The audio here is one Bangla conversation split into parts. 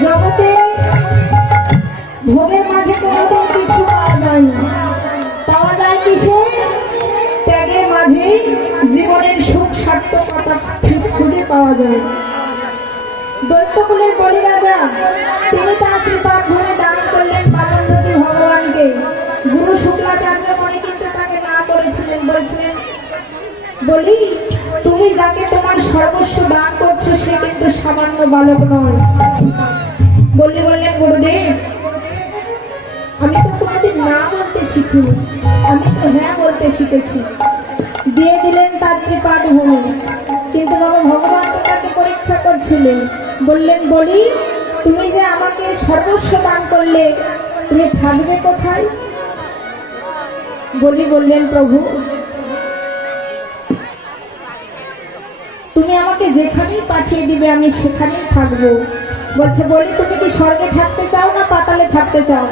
জগতে ভোগের মাঝে কোনোদিন কিছু পাওয়া যায় না। পাওয়া যায় কিসে ত্যাগের মাঝে জীবনের সুখ সার্থকতা খুঁজে পাওয়া যায়। দৈত্যকুলের বলি রাজা তিনি তার কৃপা ধরে দান করলেন বামন রবি ভগবানকে। গুরু শুক্লাচার্য মনে কিন্তু তাকে না করেছিলেন, বলছিলেন, বলি, তুমি যাকে তোমার সর্বস্ব দান করছ, সে কিন্তু সামান্য বালক নয়। বলতে আমি তো হ্যাঁ বলতে শিখেছি। দিয়ে দিলেন তার কৃপাদ ভূমি কিন্তু বাবা ভগবান তো তাকে পরীক্ষা করছিলেন। বললেন, বলি, তুমি যে আমাকে সর্বস্ব দান করলে, তুমি থাকবে কোথায়? বলি, বললেন, প্রভু, তুমি আমাকে যেখানেই পাঠিয়ে দিবে, আমি সেখানেই থাকব। বলছে, বলি, তুমি কি স্বর্গে থাকতে চাও না পাতালে থাকতে চাও?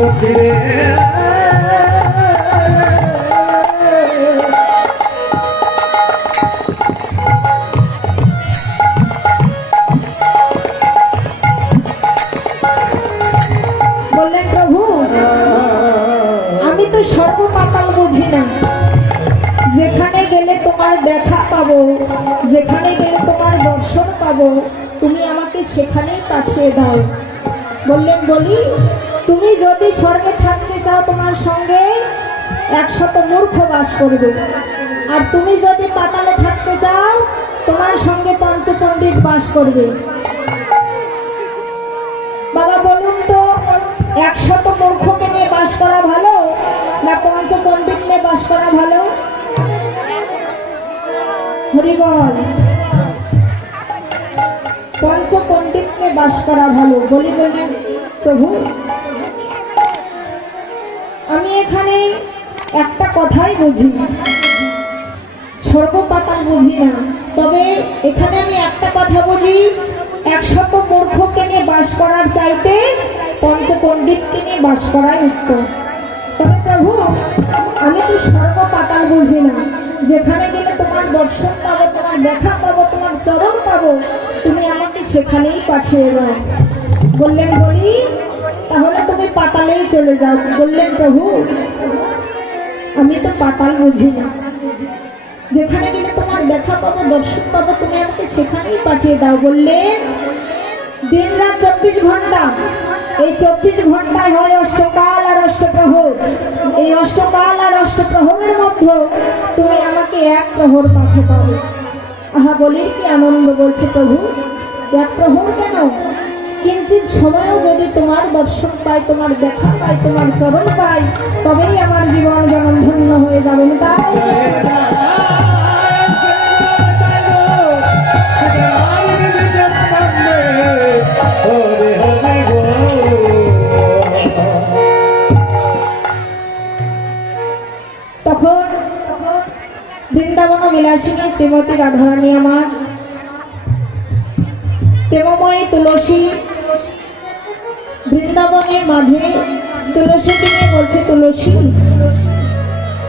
সখিরে যেখানে গেলে তোমার দেখা পাবো, যেখানে গেলে তোমার দর্শন পাবো, তুমি আমাকে সেখানেই পাঠিয়ে দাও। বললেন, বলি তুমি যদি স্বর্গে থাকতে চাও তোমার সঙ্গে একশত মূর্খ বাস করবে। আর তুমি যদি পাতালে থাকতে চাও, তোমার সঙ্গে পঞ্চপণ্ডিত বাস করবে। বাবা, বলুন তো, একশত মূর্খকে নিয়ে বাস করা ভালো না পঞ্চ পণ্ডিত নিয়ে বাস করা ভালো? হরিবল পঞ্চ পণ্ডিত নিয়ে বাস করা ভালো। বলি বলি, প্রভু। আমি এখানে একটা কথাই বুঝি সর্বপাতাল বুঝি না। তবে এখানে আমি একটা কথা বুঝি, একশত মূর্খকে নিয়ে বাস করার চাইতে পঞ্চপণ্ডিতকে নিয়ে বাস করাই উত্তম। তবে প্রভু, আমি তো সর্বপাতাল বুঝি না। যেখানে গেলে তোমার দর্শন পাবো, তোমার দেখা পাবো, তোমার চরণ পাবো, তুমি আমাকে সেখানেই পাঠিয়ে দাও। বললেন বলি তাহলে তুমি পাতালেই চলে যাও। বললেন প্রভু, আমি তো পাতাল বুঝি না। যেখানে গেলে তোমার দেখা পাবো, দর্শন পাবো, তুমি আমাকে সেখানেই পাঠিয়ে দাও। বললেন দিন রাত চব্বিশ ঘণ্টা। এই চব্বিশ ঘন্টায় হয় অষ্টকাল আর অষ্টপ্রহর। এই অষ্টকাল আর অষ্টপ্রহরের মধ্যে তুমি আমাকে এক প্রহর কাছে পাবে। আহা বলি কি আনন্দ বলছে প্রভু? এক প্রহর কেন? কিঞ্চিত সময়ও যদি তোমার দর্শন পাই তোমার দেখা পাই তোমার চরণ পাই তবেই আমার জীবন যেমন ধন্য হয়ে যাবে। তাই তখন বৃন্দাবন বিলাসিনী শ্রীমতী রাধারানী আমার। প্রেমময়ী তুলসী বৃন্দাবনের মাঝে তুলসীকে নিয়ে বলছে তুলসী।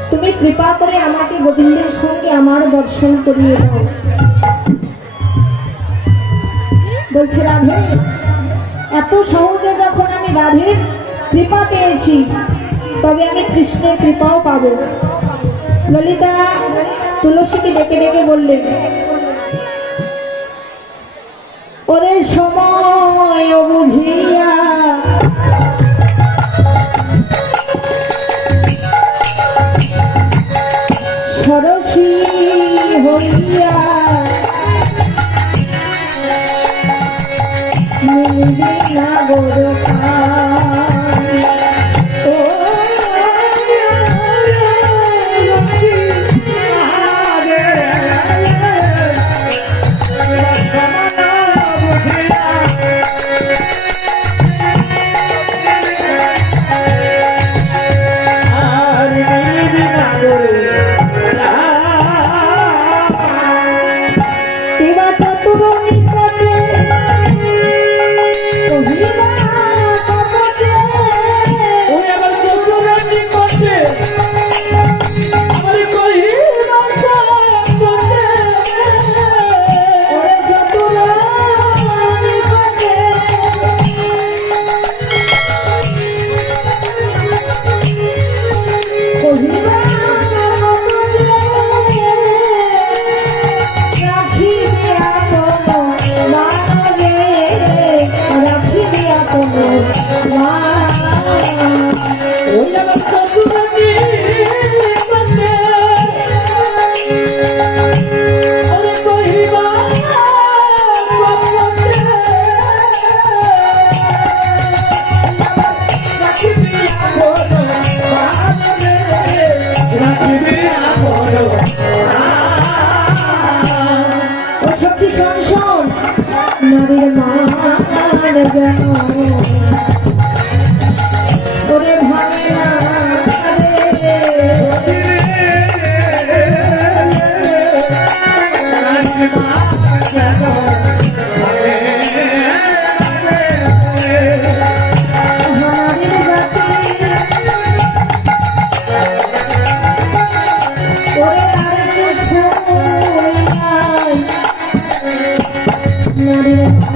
তুমি কৃপা করে আমাকে গোবিন্দের সঙ্গে আমার দর্শন করিয়ে দাও। বলছে, রাধে, এত সহজে যখন আমি রাধের কৃপা পেয়েছি, তবে আমি কৃষ্ণের কৃপাও পাবো। ললিতা তুলসীকে ডেকে ডেকে বললেন ওরে সময় বুঝিয়া সরসী হইয়া না গোরখান। আর যেন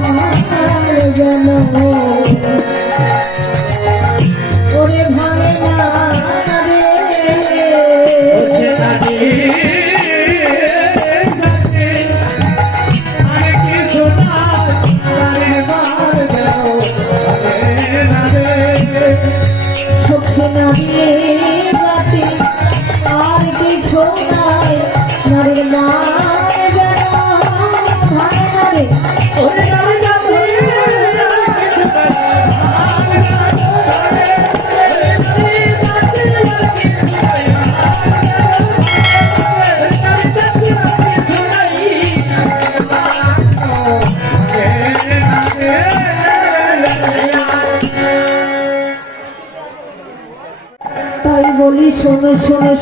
আমার জন্ম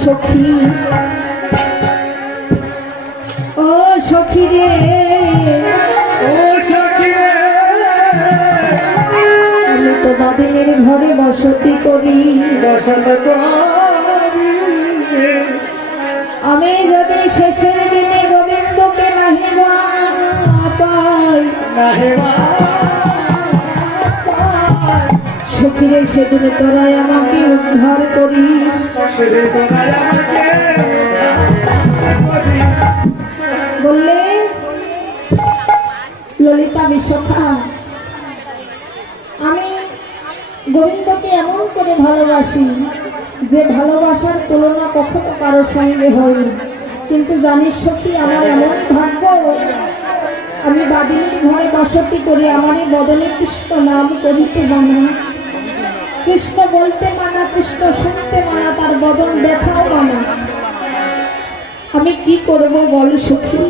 সখী। ও সখী রে। ও সখী রে। আমি তো বাদিনের ঘরে বসতি করি। বসন্ত আমি যদি শেষের দিনে গোবিন্দকে নাহি বা পাই নাহে সখীরে সেদিনে তোরাই আমাকে উদ্ধার করিস। বললে ললিতা বিশ্বখা আমি গোবিন্দকে এমন করে ভালোবাসি যে ভালোবাসার তুলনা কখনো কারোর সঙ্গে হয়নি কিন্তু জানিস সত্যি আমার এমন ভাগ্য আমি বাদিনীর ঘরে বসতি করি আমার এই বদনে কৃষ্ণ নাম করিতে মানা কৃষ্ণ বলতে মানা, কৃষ্ণ শুনতে মানা, তার বদন দেখাও মানা। আমি কি করব বল সখী?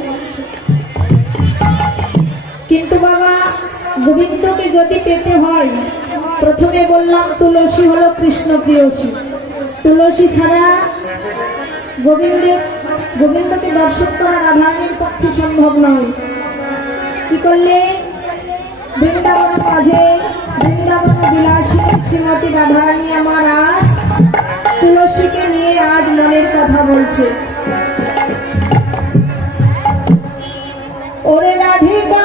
কিন্তু বাবা, গোবিন্দকে যদি পেতে হয়, প্রথমে বললাম, তুলসী হলো কৃষ্ণ প্রিয়সী। তুলসী ছাড়া গোবিন্দের, গোবিন্দকে দর্শন করা রাধারানীর পক্ষে সম্ভব নয়। কি করলে? বৃন্দাবনের মাঝে বৃন্দাবন বিলাসী শ্রীমতী রাধারানী আমার আজ তুলসীকে নিয়ে আজ মনের কথা বলছে। ওরে রাধিকা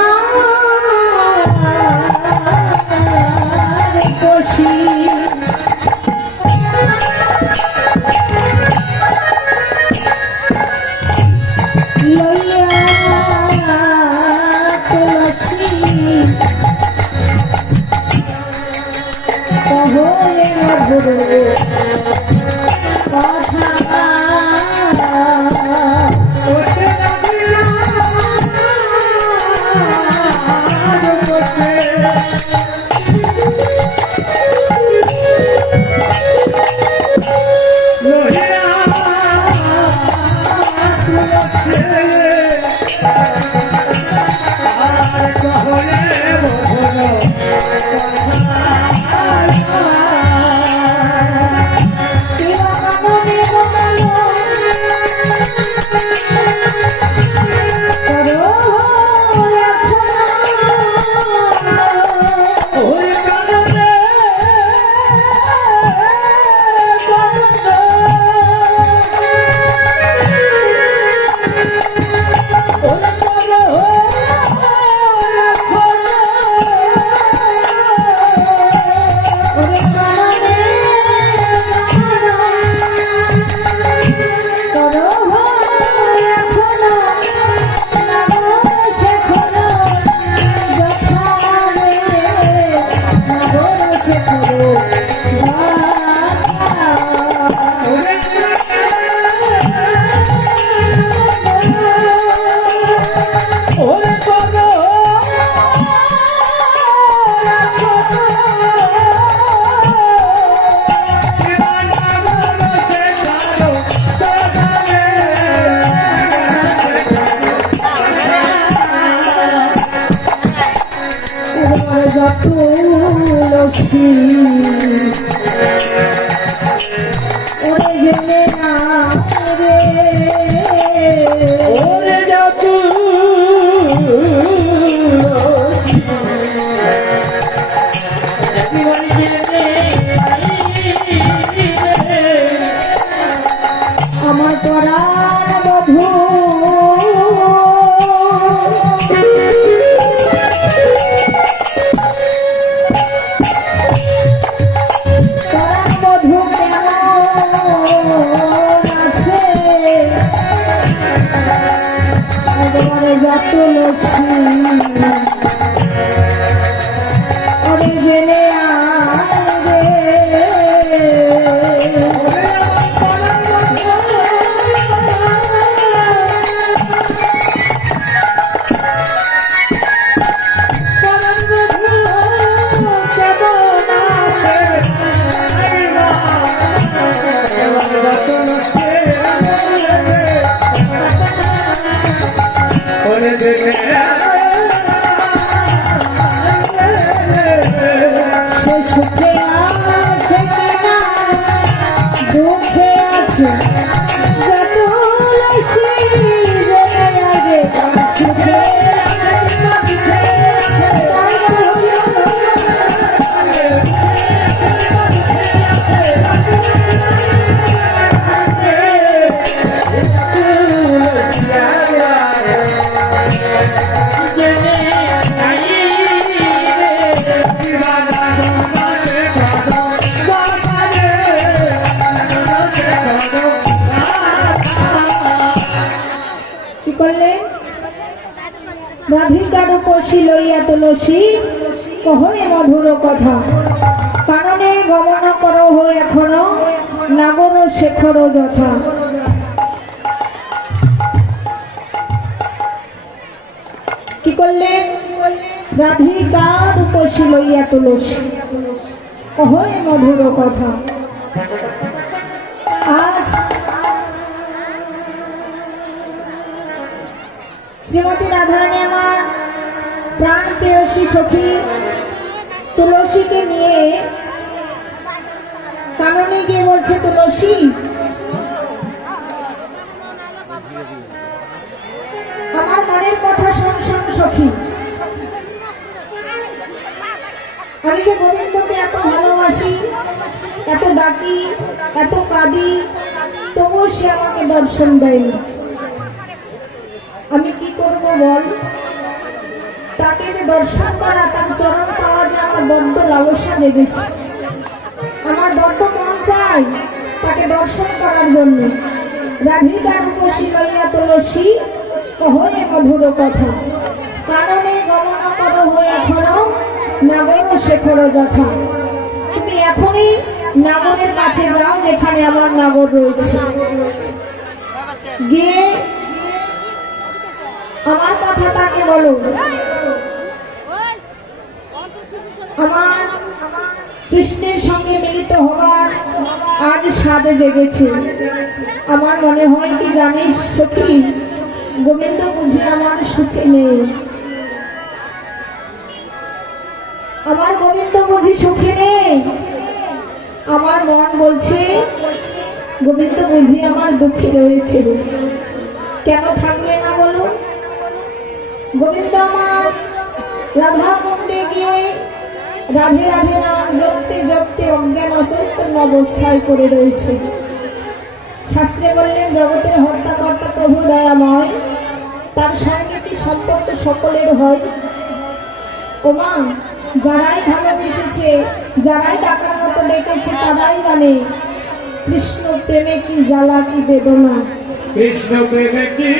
ওরে জেনে তুলসী কহয়ে মধুর কথা। কারণে গমন করো হো এখনও, নাগর শেখর যথা। কি করলেন? রাধিকার উপসী লইয়া তুলসী। কহয়ে মধুর কথা। আজ শ্রীমতী রাধারানী আমার প্রাণ প্রেয়সী সখী তুলসীকে নিয়ে কাননে গিয়ে বলছে তুলসী। আমার মনের কথা শোন শোন সখী। আমি যে গোবিন্দকে এত ভালোবাসি, এত ডাকি, এত কাঁদি, তবুও সে আমাকে দর্শন দেয়নি। আমি কি করব বল? তাকে যে দর্শন করা, তার চরণ পাওয়া যে আমার বড্ড লালসা লেগেছে। আমার বড্ড মন চাই তাকে দর্শন করার জন্য। রাধিকার উপসী লইয়া তুলসী, কহরে মধুর কথা। কারণে গমন কর হয়ে এখনও নাগর শেখর যথা। তুমি এখনই নাগরের কাছে যাও, যেখানে আমার নাগর রয়েছে। গিয়ে আমার কথা তাকে বলো। আমার কৃষ্ণের সঙ্গে মিলিত হবার আজ স্বাদে জেগেছে। আমার মনে হয় কি জানিস, সখী? গোবিন্দ বুঝি আমার সুখে নেই। আমার গোবিন্দ বুঝি সুখে নেই। আমার মন বলছে, গোবিন্দ বুঝি আমার দুঃখে রয়েছে। কেন থাকবে না বলুন? গোবিন্দ আমার রাধা কুণ্ডে গিয়ে রাধে রাধে নাম জপতে জপতে অজ্ঞান অচৈতন্য অবস্থায় পড়ে রয়েছে। শাস্ত্রে বললেন, জগতের হর্তা কর্তা প্রভু দয়াময়, তার সঙ্গে কি সম্পর্ক সকলের হয়? ওমা যারাই ভালোবেসেছে যারাই ডাকার মতো ডেকেছে, তারাই জানে, কৃষ্ণ প্রেমে কি জ্বালা, কি বেদনা। কৃষ্ণ প্রেমে কি